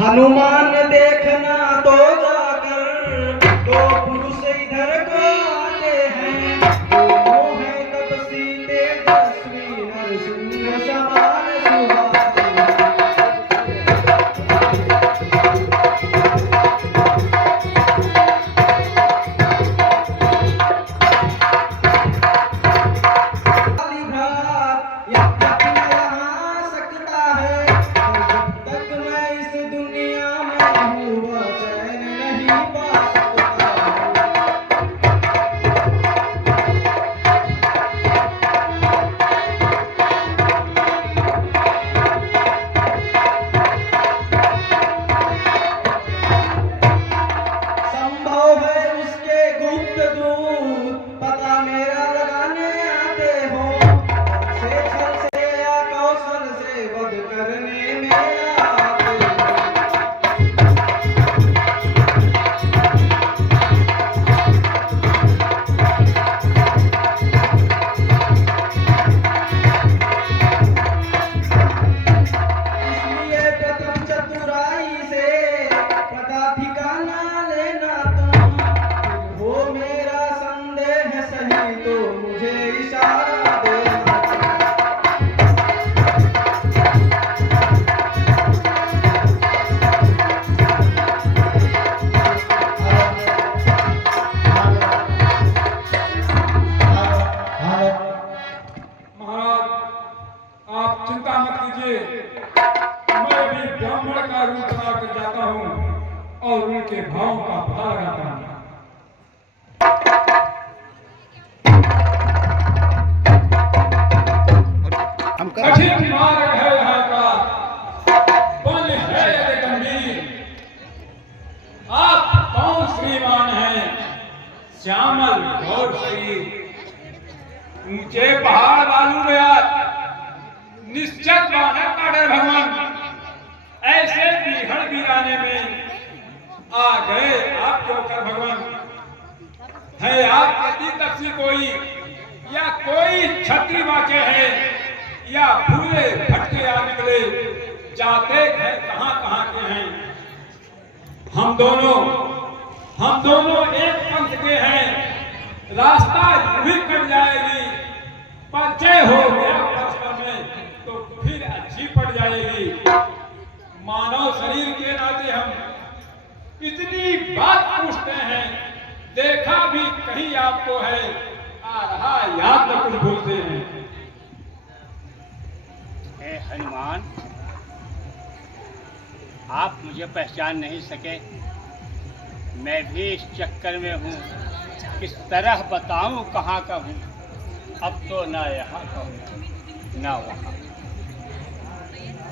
हनुमान देखना तो जाकर दो पुरुष इधर को आते हैं, दोनों हैं तपस्वी तेजस्वी नरसिंह समान सुहाते और उनके भाव का पता लगाता हूं। कठिन मार्ग है यहाँ का, वन है यदि गंभीर। आप कौन श्रीमान हैं, श्यामल गौर शरीर। ऊंचे पहाड़ बालू में आप निश्चल बानर काटे भगवान, ऐसे बीहड़ बीराने में आ गए आप क्यों कर भगवान। है आप प्रति तपसी कोई, या कोई छत्री वाक्य है, या भूले भटके आ निकले, जाते हैं कहां कहां के हैं। हम दोनों एक पंथ के हैं, रास्ता यूं कट जाएगी। परिचय हो गया परस्पर में तो फिर अच्छी पड़ जाएगी। मानव शरीर के नाते हम इतनी बात पूछते हैं, देखा भी कहीं आपको है, आ रहा याद न कुछ भूलते हैं। हे हनुमान, आप मुझे पहचान नहीं सके। मैं भी इस चक्कर में हूँ, किस तरह बताऊँ कहाँ का हूँ। अब तो ना यहाँ का हूँ ना वहाँ।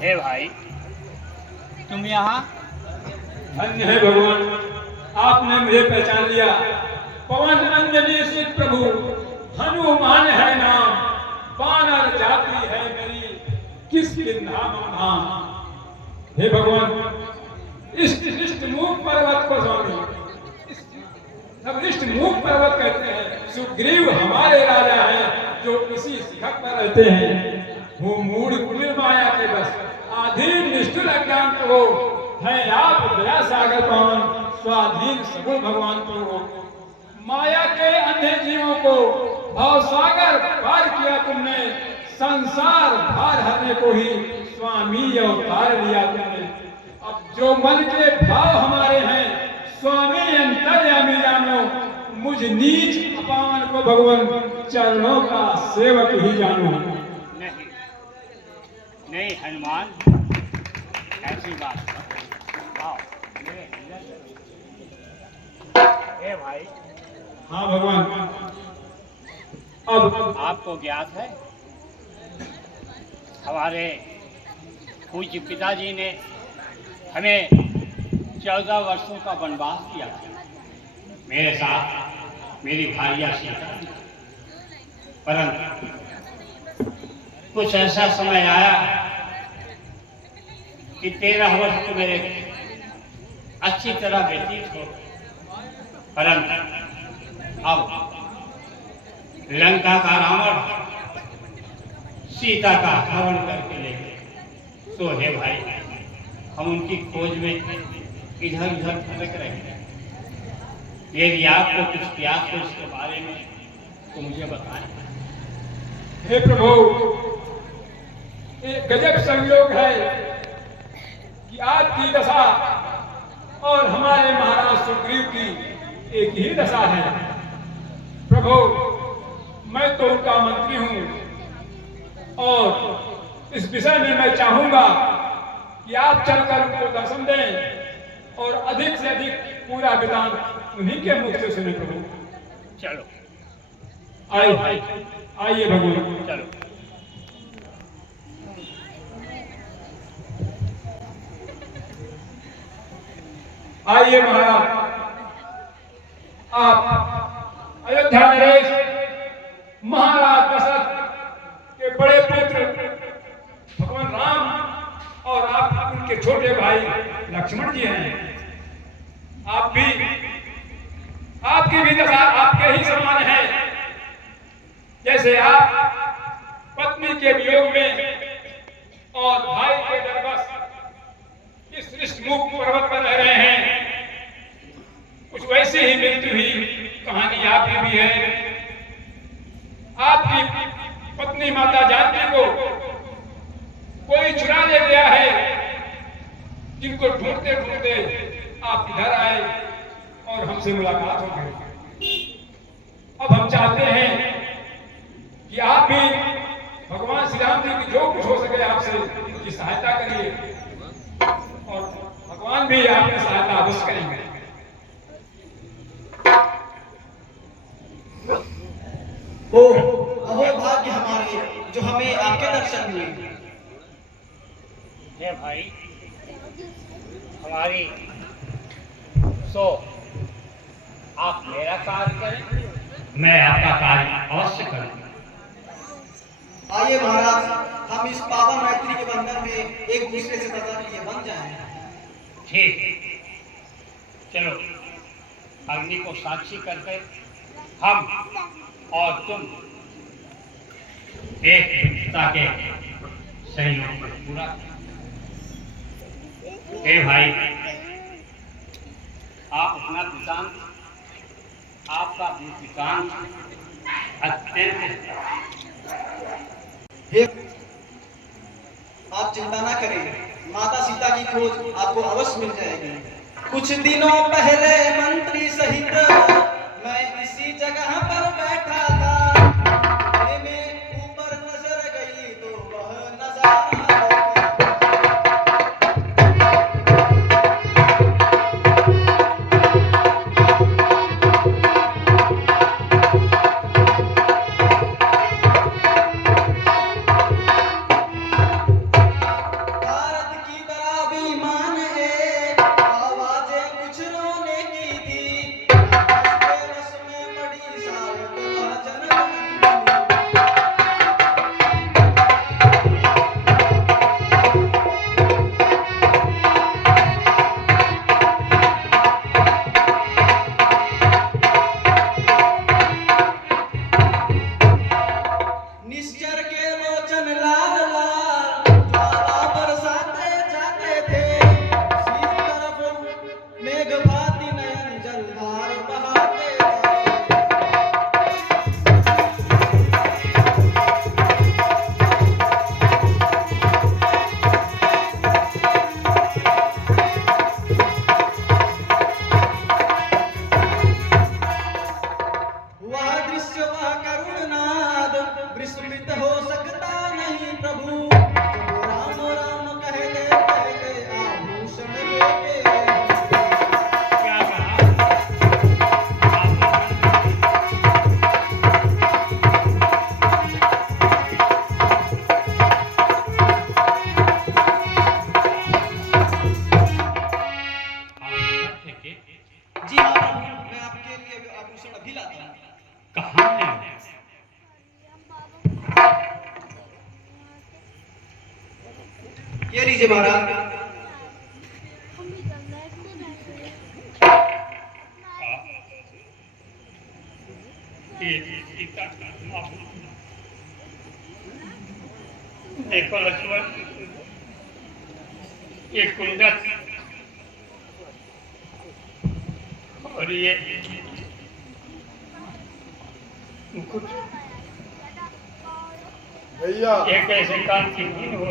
हे भाई, तुम यहाँ? धन्य है भगवान, आपने मुझे पहचान लिया। पवन अंजनी सिंह प्रभु, हनुमान है नाम, बानर जाति है मेरी, किसके नाम नाम। हे भगवान, इष्ट मूक पर्वत को स्वामी, सब इष्ट मूक पर्वत कहते हैं। सुग्रीव हमारे राजा हैं, जो इसी शिखर पर रहते हैं। वो मूढ़ कुल माया के बस, आधीन निष्ठुर अज्ञान को है आप दया सागर पावन, स्वाधीन सगुण भगवान को। माया के अंधे जीवों को भाव सागर पार किया तुमने, संसार भार हरने को ही स्वामी अवतार लिया तुमने। अब जो मन के भाव हमारे हैं, स्वामी अंतर्यामी जानो, मुझ नीच अपावन को भगवान चरणों का सेवक ही जानो। नहीं हनुमान, ऐसी बात आओ मेरे हे भाई। हाँ भगवान, अब आपको ज्ञात है हमारे पूज्य पिताजी ने हमें 14 वर्षों का वनवास किया था। मेरे साथ मेरी भार्या सीता, परंतु कुछ ऐसा समय आया कि 13 वर्ष तो मेरे अच्छी तरह व्यतीत हो, परंतु अब लंका का रावण सीता का हरण करके ले गए। तो हे भाई, हम उनकी खोज में इधर उधर भटक रहे हैं। यदि आपको कुछ प्यास हो इसके बारे में तो मुझे बताएं। हे प्रभु, एक गजब संयोग है कि आपकी दशा और हमारे महाराज सुग्रीव की एक ही दशा है। प्रभु, मैं तो उनका मंत्री हूं और इस विषय में मैं चाहूंगा कि आप चलकर उनको दर्शन दें और अधिक से अधिक पूरा वृतांत उन्हीं के मुख से सुने। प्रभु चलो आइए, आइए भगवान, चलो। आइए महाराज। आप अयोध्या नरेश महाराज दशरथ के बड़े पुत्र भगवान राम और आप उनके छोटे भाई लक्ष्मण जी हैं। आप भी, आपकी भी दशा आपके ही समान है। जैसे आप पत्नी के वियोग में और भाई के डरबस इस ऋषमुख पर्वत पर रह रहे हैं, कुछ वैसी ही मिलती हुई कहानी आपकी भी है। आपकी पत्नी माता जानकी को कोई चुरा ले गया है, जिनको ढूंढते ढूंढते आप इधर आए और हमसे मुलाकात हो गई। अब हम चाहते हैं कि आप भी भगवान श्री राम जी की जो कुछ हो सके आपसे उनकी सहायता करिए और भगवान भी आपकी सहायता अवश्य करेंगे। ओह, अहो भाग्य हमारे जो हमें आपके दर्शन हुए। हे भाई, हमारी सो आप मेरा कार्य करें, मैं आपका कार्य अवश्य करूंगा। आइए महाराज, हम इस पावन मैत्री के बंधन में एक दूसरे से सदा के लिए बन जाएं। ठीक है, चलो अग्नि को साक्षी करके हम और तुम एक मित्रता के सहयोग को पूरा करें। हे भाई, आप अपना वृतांत, आपका वृतांत अत्यंत। हे, आप चिंता ना करें, माता सीता की खोज आपको अवश्य मिल जाएगी। कुछ दिनों पहले मंत्री सहित मैं इसी जगह पर बैठा था। में ऊपर नजर गई तो वह नजारा ये लीजिए महाराज। देखो लक्ष्मण, ये कुंडल और ये मुकुट, भैया ये कैसे काम की भूल हो।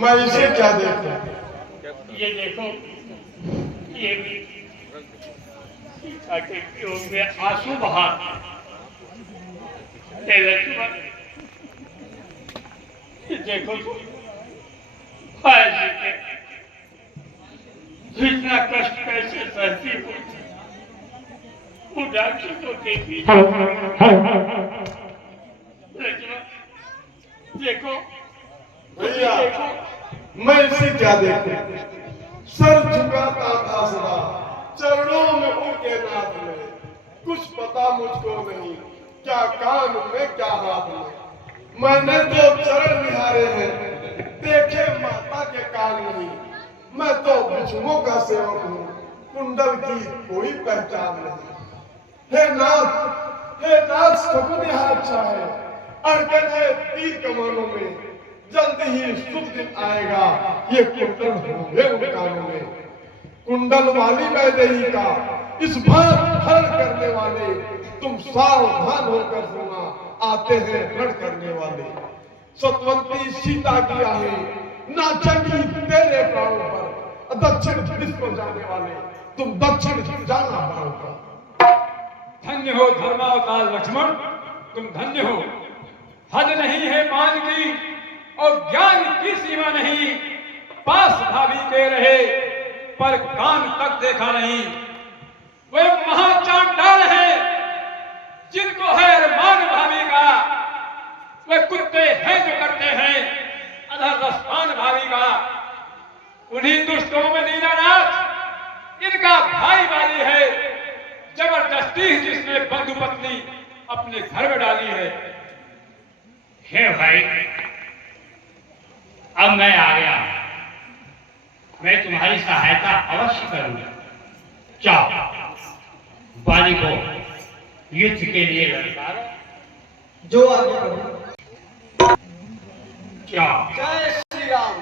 मैं इसे क्या देखूं? ये देखो, ये भी में आंसू बहा। हे लक्ष्मण, ये देखो तो भाई जी के इतना कष्ट कैसे सहती हो। उदासी को देखी लक्ष्मण, देखो भैया देखो, मैं इसे क्या देखूं? सर झुकाता था सदा चरणों में उनके नाथ में, कुछ पता मुझको नहीं, क्या कान में क्या हाथ में। मैंने तो चरण निहारे हैं, देखे माता के कान नहीं। मैं तो भिक्षुकों का सेवक हूँ, कुंडल की कोई पहचान नहीं। हे नाथ सकुन यहाँ अच्छा है, अड़कन है तीर कमानों में। जल्द ही शुभ दिन आएगा, ये कुंडल होंगे उन कानों में। कुंडल वाली वैदेही का इस भार हरण करने वाले, तुम सावधान होकर सुना, आते हैं रण करने वाले। सतवंती सीता की आहें नाचेंगी तेरे प्राणों पर, दक्षिण दिश को जाने वाले, तुम दक्षिण जाना पाओगे। धन्य हो धर्मावतार लक्ष्मण, तुम धन्य हो। हद नहीं है मान की और ज्ञान की सीमा नहीं। पास भाभी के रहे पर कान तक देखा नहीं। वे महाचांडाल है जिनको है अरमान भाभी का। वे कुत्ते हैं जो करते हैं अधर रसपान भाभी का। उन्हीं दुष्टों में दीनानाथ इनका भाई वाली है। जबरदस्ती जिसने बंधु पत्नी अपने घर में डाली है। हे भाई, अब मैं आ गया, मैं तुम्हारी सहायता अवश्य करूंगा। जाओ बाली को युद्ध के लिए ललकारो। जो आगे बढ़ो। क्या जय श्री राम।